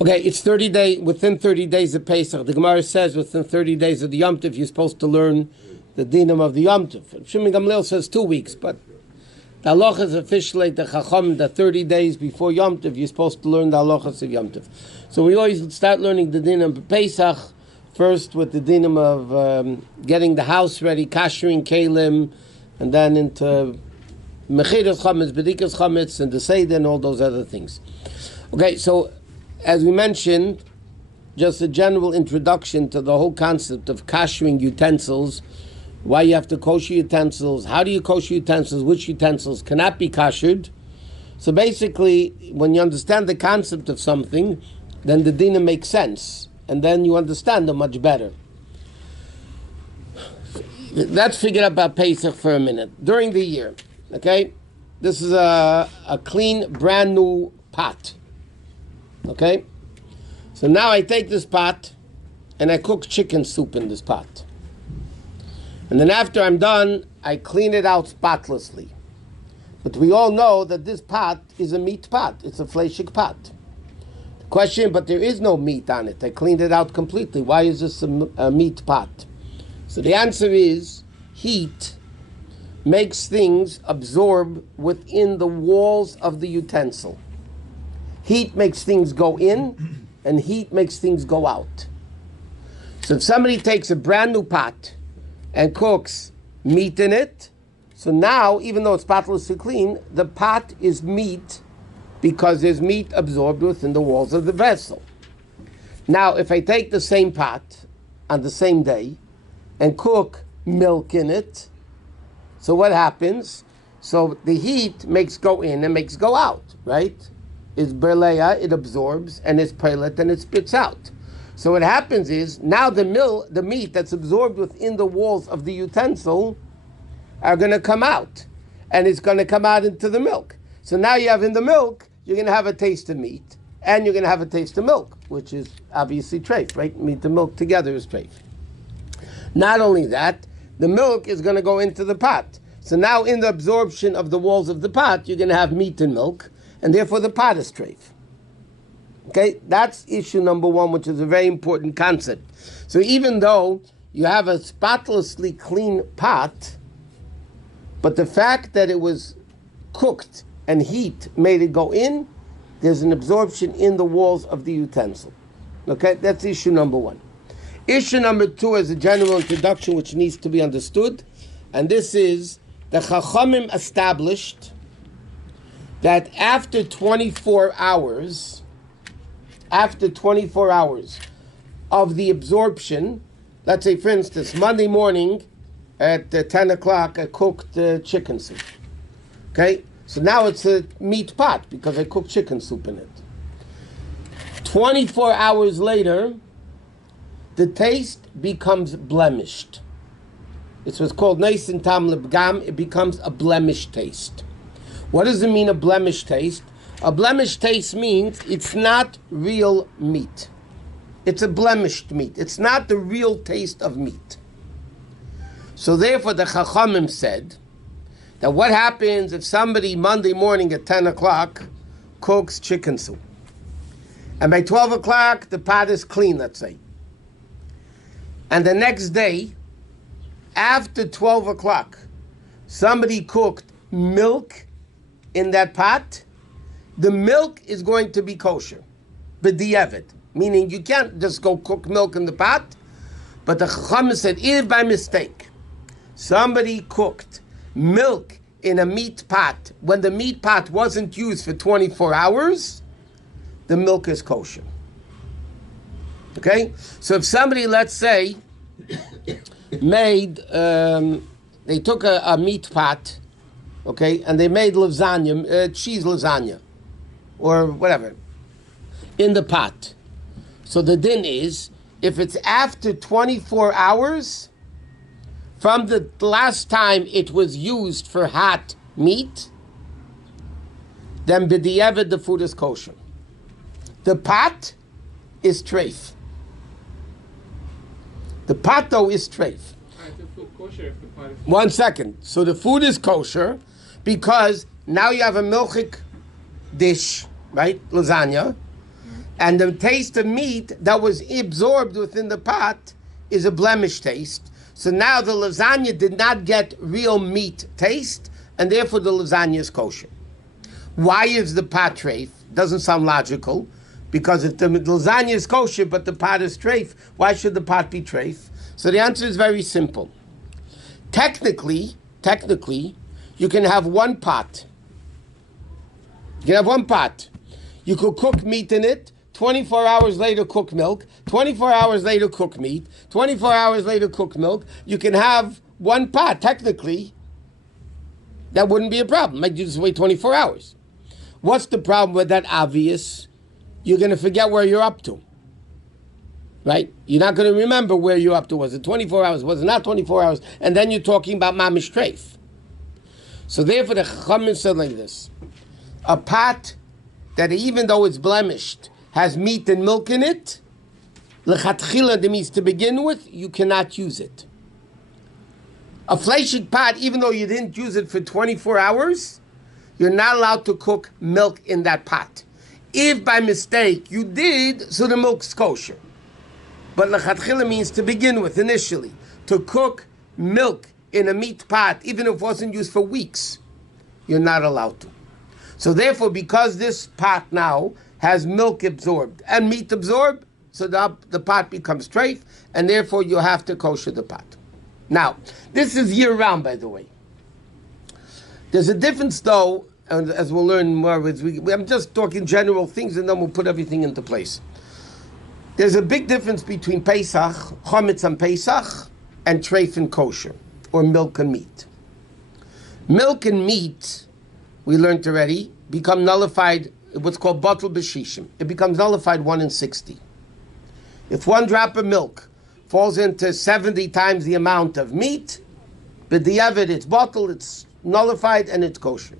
Okay, it's 30 days, within 30 days of Pesach. The Gemara says within 30 days of the Yom Tov, you're supposed to learn the dinam of the Yom Tov. Shimon Gamliel says 2 weeks, but the halachas officially, the Chacham, the 30 days before Yom Tov, you're supposed to learn the halachas of Yom Tov. So we always start learning the dinam of Pesach, first with the dinam of getting the house ready, Kashering, Kalim, and then into Mechiras Chametz, Bedikas Chametz, and the Seder, and all those other things. Okay, so as we mentioned, just a general introduction to the whole concept of kashering utensils, why you have to kosher utensils, how do you kosher utensils, which utensils cannot be kashered. So basically, when you understand the concept of something, then the dinah makes sense, and then you understand them much better. Let's figure out about Pesach for a minute. During the year, okay, this is a clean, brand new pot. Okay, so now I take this pot and I cook chicken soup in this pot. And then after I'm done, I clean it out spotlessly. But we all know that this pot is a meat pot. It's a fleshig pot. The question, but there is no meat on it. I cleaned it out completely. Why is this a meat pot? So the answer is heat makes things absorb within the walls of the utensil. Heat makes things go in, and heat makes things go out. So if somebody takes a brand new pot and cooks meat in it, so now, even though it's spotlessly clean, the pot is meat because there's meat absorbed within the walls of the vessel. Now, if I take the same pot on the same day and cook milk in it, so what happens? So the heat makes go in and makes go out, right? It's berleya, it absorbs, and it's pelet, and it spits out. So what happens is, now the meat that's absorbed within the walls of the utensil are going to come out, and it's going to come out into the milk. So now you have in the milk, you're going to have a taste of meat, and you're going to have a taste of milk, which is obviously treif, right? Meat and milk together is treif. Not only that, the milk is going to go into the pot. So now in the absorption of the walls of the pot, you're going to have meat and milk, and therefore the pot is treif. Okay, that's issue number one, which is a very important concept. So even though you have a spotlessly clean pot, but the fact that it was cooked and heat made it go in, there's an absorption in the walls of the utensil. Okay, that's issue number one. Issue number two is a general introduction which needs to be understood, and this is the Chachamim established that after 24 hours of the absorption, let's say, for instance, Monday morning at 10 o'clock, I cooked chicken soup. Okay? So now it's a meat pot because I cooked chicken soup in it. 24 hours later, the taste becomes blemished. It's what's called Neis and Tam Lebgam. It becomes a blemished taste. What does it mean, a blemished taste? A blemished taste means it's not real meat. It's a blemished meat. It's not the real taste of meat. So therefore the Chachamim said that what happens if somebody Monday morning at 10 o'clock cooks chicken soup, and by 12 o'clock the pot is clean, let's say, and the next day after 12 o'clock somebody cooked milk in that pot, the milk is going to be kosher, b'diavad, meaning you can't just go cook milk in the pot. But the Chacham said, if by mistake somebody cooked milk in a meat pot when the meat pot wasn't used for 24 hours, the milk is kosher. Okay? So if somebody, let's say, made, they took a meat pot, okay, and they made lasagna, cheese lasagna, or whatever, in the pot. So the din is, if it's after 24 hours from the last time it was used for hot meat, then b'diavad the food is kosher. The pot is treif. The pot though is treif. One second. So the food is kosher because now you have a milchik dish, right? Lasagna. And the taste of meat that was absorbed within the pot is a blemish taste. So now the lasagna did not get real meat taste, and therefore the lasagna is kosher. Why is the pot treif? Doesn't sound logical, because if the lasagna is kosher but the pot is treif, why should the pot be treif? So the answer is very simple. Technically, you can have one pot. You can have one pot. You could cook meat in it, 24 hours later cook milk, 24 hours later cook meat, 24 hours later cook milk. You can have one pot. Technically, that wouldn't be a problem. Like you just wait 24 hours. What's the problem with that? Obvious. You're going to forget where you're up to. Right? You're not going to remember where you're up to. Was it 24 hours? Was it not 24 hours? And then you're talking about mamish treif. So therefore the Chachamim said like this. A pot that even though it's blemished, has meat and milk in it, lechatchila, that means to begin with, you cannot use it. A fleshig pot, even though you didn't use it for 24 hours, you're not allowed to cook milk in that pot. If by mistake you did, so the milk's kosher. But lechatchila means to begin with, initially. To cook milk in a meat pot, even if it wasn't used for weeks, you're not allowed to. So therefore, because this pot now has milk absorbed and meat absorbed, so the pot becomes treif, and therefore you have to kosher the pot. Now, this is year-round, by the way. There's a difference, though, and as we'll learn more, I'm just talking general things, and then we'll put everything into place. There's a big difference between Pesach, Chometz and Pesach, and treif and kosher, or milk and meat. Milk and meat, we learned already, become nullified, what's called batel b'shishim. It becomes nullified 1 in 60. If 1 drop of milk falls into 70 times the amount of meat, b'diavad it's batel, it's nullified, and it's kosher.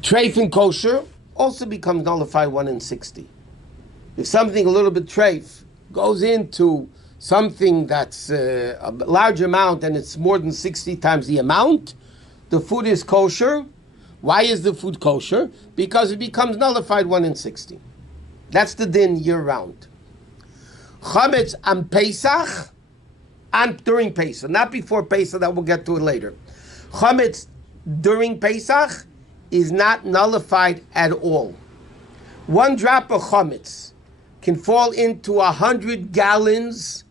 Treif and kosher also becomes nullified 1 in 60. If something a little bit treif goes into something that's a large amount and it's more than 60 times the amount, the food is kosher. Why is the food kosher? Because it becomes nullified 1 in 60. That's the din year round. Chometz on Pesach, and during Pesach, not before Pesach, that we'll get to it later. Chometz during Pesach is not nullified at all. 1 drop of chometz can fall into 100 gallons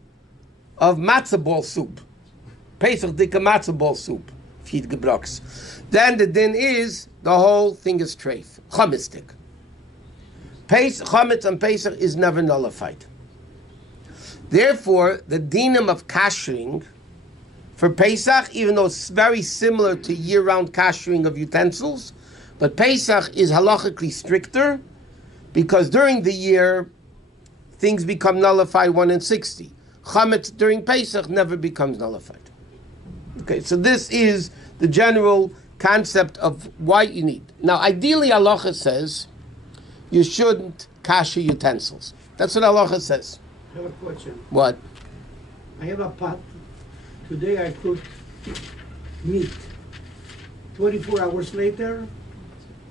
of matzah ball soup. Pesach dika matzah ball soup. Feed gebroks. Then the din is the whole thing is treif, chometzdik. Chometz on Pesach is never nullified. Therefore, the dinim of kashering for Pesach, even though it's very similar to year-round kashering of utensils, but Pesach is halachically stricter because during the year things become nullified 1 in 60. Chometz during Pesach never becomes nullified. Okay, so this is the general concept of why you need. Now, ideally, halacha says you shouldn't kasher utensils. That's what halacha says. I have a question. What? I have a pot. Today I cooked meat. 24 hours later,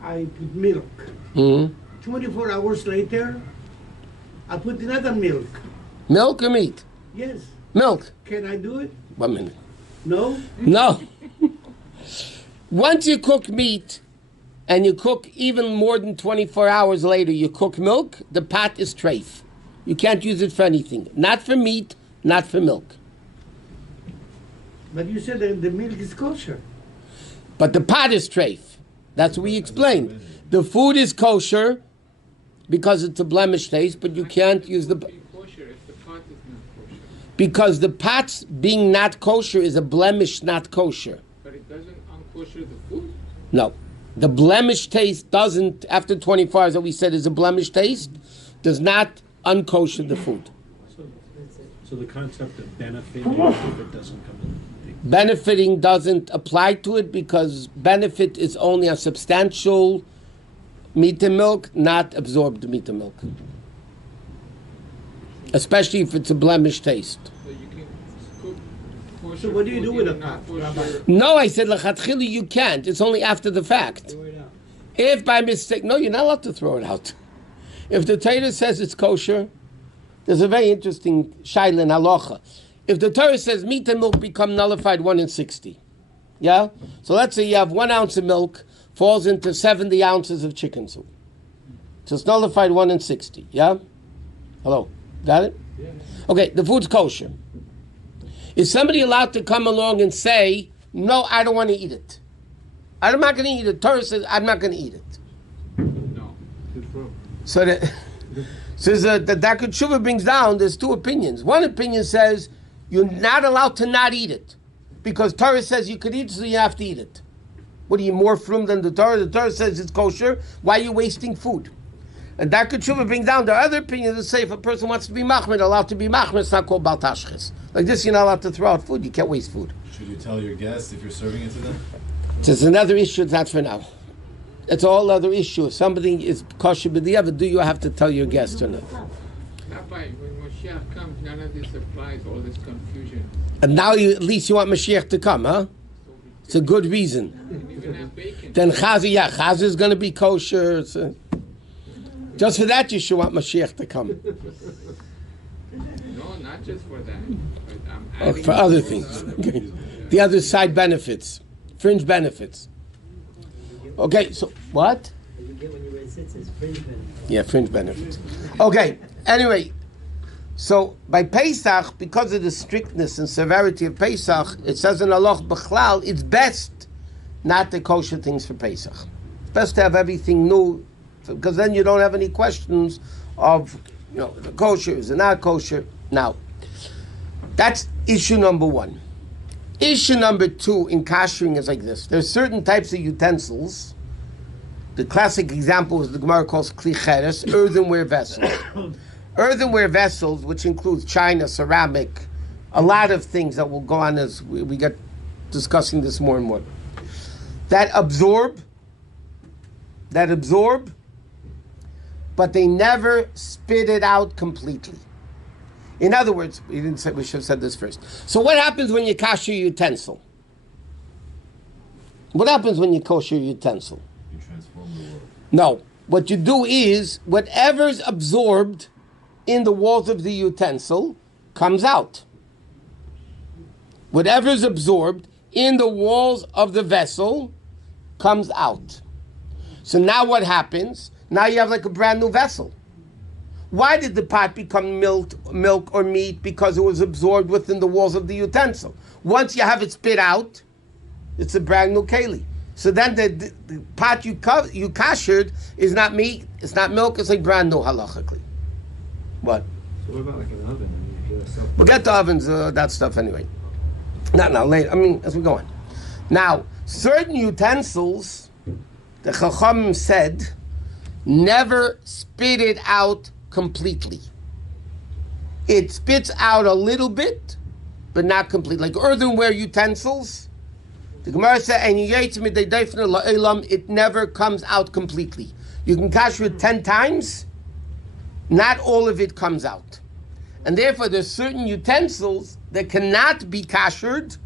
I put milk. Mm-hmm. 24 hours later, I put another milk. Milk or meat? Yes. Milk. Can I do it? 1 minute. No? No. Once you cook meat, and you cook even more than 24 hours later, you cook milk, the pot is treif. You can't use it for anything. Not for meat, not for milk. But you said that the milk is kosher. But the pot is treif. That's what we explained. The food is kosher because it's a blemish taste, but you can't use the... Because the pot's being not kosher is a blemish not kosher. But it doesn't unkosher the food? No. The blemish taste doesn't, after 24 hours that we said is a blemish taste, does not unkosher the food. So the concept of benefiting if it doesn't come in. Benefiting doesn't apply to it because benefit is only a substantial meat and milk, not absorbed meat and milk. Especially if it's a blemish taste. So you can cook kosher So what do you do food with a even pot, not kosher- Rabbi? No, I said lechatchili you can't. It's only after the fact. Throw it out. If by mistake, no, you're not allowed to throw it out. If the Torah says it's kosher, there's a very interesting shaila in halacha. If the Torah says meat and milk become nullified 1 in 60, yeah? So let's say you have 1 ounce of milk falls into 70 ounces of chicken soup. So it's nullified 1 in 60, yeah? Hello, got it? Yeah. Okay, the food's kosher. Is somebody allowed to come along and say, no, I don't want to eat it? I'm not going to eat it. Torah says I'm not going to eat it. No. It's wrong. So the Darkei Tshuva brings down, there's 2 opinions. One opinion says you're not allowed to not eat it because Torah says you could eat it, so you have to eat it. What are you, more frum than the Torah? The Torah says it's kosher. Why are you wasting food? And Darkei Tshuva brings down the other opinion that say if a person wants to be machmir, allowed to be machmir, it's not called bal tashchis. Like this, you're not allowed to throw out food. You can't waste food. Should you tell your guests if you're serving it to them? It's another issue. It's not for now. It's a whole other issue. If somebody is kosher b'diavad, do you have to tell your guest or not? Rabbi, when Moshiach comes, none of this applies, all this confusion. And now at least you want Mashiach to come, huh? It's a good reason. And even have bacon. Then Chazah is going to be kosher. Just for that, you should want Mashiach to come. No, not just for that. But I'm adding For other things. Okay. The other side benefits, fringe benefits. Okay, so what? You get when you wear tzitzis, fringe benefits. Yeah, fringe benefits. Okay, anyway, so by Pesach, because of the strictness and severity of Pesach, it says in Allah B'chlal, it's best not to kosher things for Pesach. It's best to have everything new, because then you don't have any questions of, the kosher, is it not kosher? Now, that's issue number 1. Issue number 2 in kashering is like this. There's certain types of utensils. The classic example is the Gemara calls kli cheres, earthenware vessels. Earthenware vessels, which includes china, ceramic, a lot of things that will go on as we get discussing this more and more. That absorb, but they never spit it out completely. In other words, we should have said this first. So what happens when you kosher your utensil? What happens when you kosher your utensil? You transform the world. No. What you do is, whatever's absorbed in the walls of the utensil comes out. Whatever's absorbed in the walls of the vessel comes out. So now what happens? Now you have like a brand new vessel. Why did the pot become milk or meat? Because it was absorbed within the walls of the utensil. Once you have it spit out, it's a brand new keli. So then the pot you kashered is not meat, it's not milk, it's like brand new halachically. What? So what about like an oven? You get a self- We'll get to ovens, that stuff anyway. Not now, later. I mean, as we go on. Now, certain utensils, the Chacham said, never spit it out completely. It spits out a little bit, but not completely. Like earthenware utensils, the Gemara said, and it never comes out completely. You can kasher it 10 times, not all of it comes out. And therefore, there's certain utensils that cannot be kashered.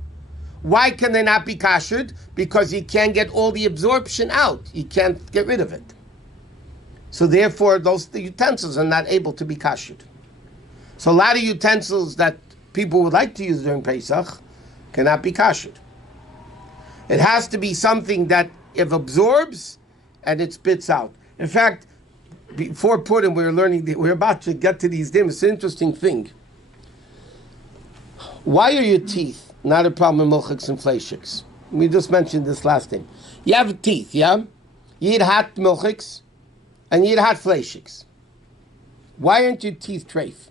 Why can they not be kashered? Because you can't get all the absorption out. You can't get rid of it. So therefore, the utensils are not able to be kashered. So a lot of utensils that people would like to use during Pesach cannot be kashered. It has to be something that it absorbs and it spits out. In fact, before Purim, we're about to get to these dim. It's an interesting thing. Why are your teeth not a problem in milchiks and fleishiks? We just mentioned this last time. You have teeth, yeah? You eat hot milchiks and you eat hot fleishiks. Why aren't your teeth treif?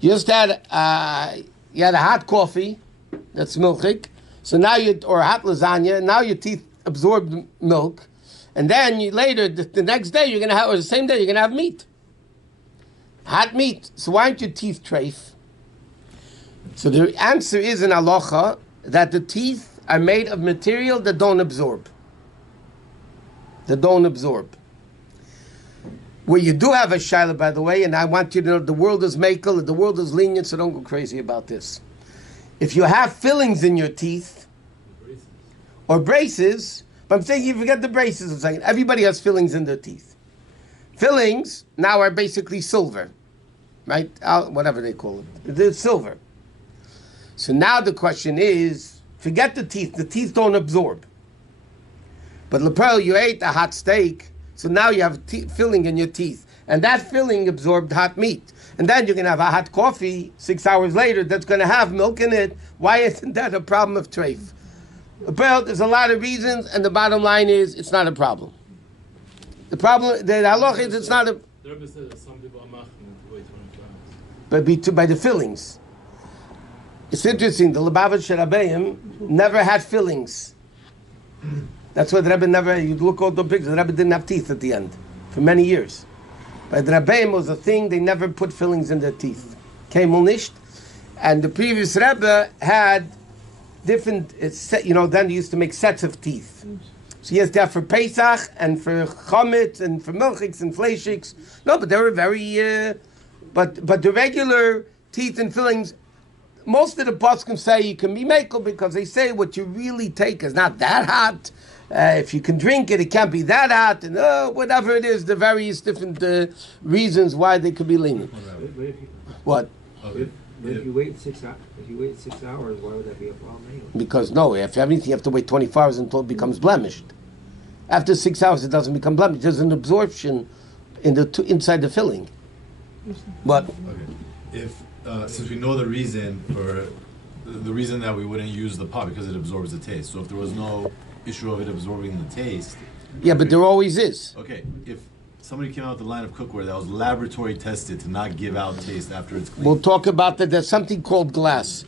You just had you had a hot coffee that's milchik, so now or hot lasagna. Now your teeth absorbed milk, and then later the next day you're gonna have, or the same day you're gonna have meat, hot meat. So why aren't your teeth treif? So the answer is in halacha that the teeth are made of material that don't absorb. Where you do have a shaila, by the way, and I want you to know the world is makel, the world is lenient, so don't go crazy about this. If you have fillings in your teeth, or braces, But I'm saying you forget the braces for a second. Everybody has fillings in their teeth. Fillings now are basically silver, right? Whatever they call it. It's silver. So now the question is, forget the teeth. The teeth don't absorb. But Lepearl, you ate a hot steak, so now you have filling in your teeth. And that filling absorbed hot meat. And then you're going to have a hot coffee 6 hours later that's going to have milk in it. Why isn't that a problem of treif? Lepearl, there's a lot of reasons, and the bottom line is, it's not a problem. The problem, the halach is, it's not a... The Rabbi said that some people are machmir to wait 24 hours. But by the fillings. It's interesting, the Lubavitcher Rebbeim never had fillings. That's why the Rebbe never, you look at the pictures, the Rebbe didn't have teeth at the end for many years. But the Rebbeim was a thing, they never put fillings in their teeth. Kemel nicht. And the previous Rebbe had different, then they used to make sets of teeth. So he has that for Pesach and for Chometz and for Milchiks and Fleishiks. No, but they were very, but the regular teeth and fillings, most of the poskim say you can be makel because they say what you really take is not that hot. If you can drink it, it can't be that hot, and whatever it is, the various different reasons why they could be lenient. What? Okay. If you wait 6 hours, why would that be a problem anyway? Because no, if you have anything, you have to wait 24 hours until it becomes blemished. After 6 hours, it doesn't become blemished. There's an absorption in the inside the filling. But Okay. If since we know the reason for the reason that we wouldn't use the pot because it absorbs the taste. So if there was no issue of it absorbing the taste. yeah, but there always is. Okay, if somebody came out with the line of cookware that was laboratory tested to not give out taste after it's cleaned. We'll talk about that. There's something called glass.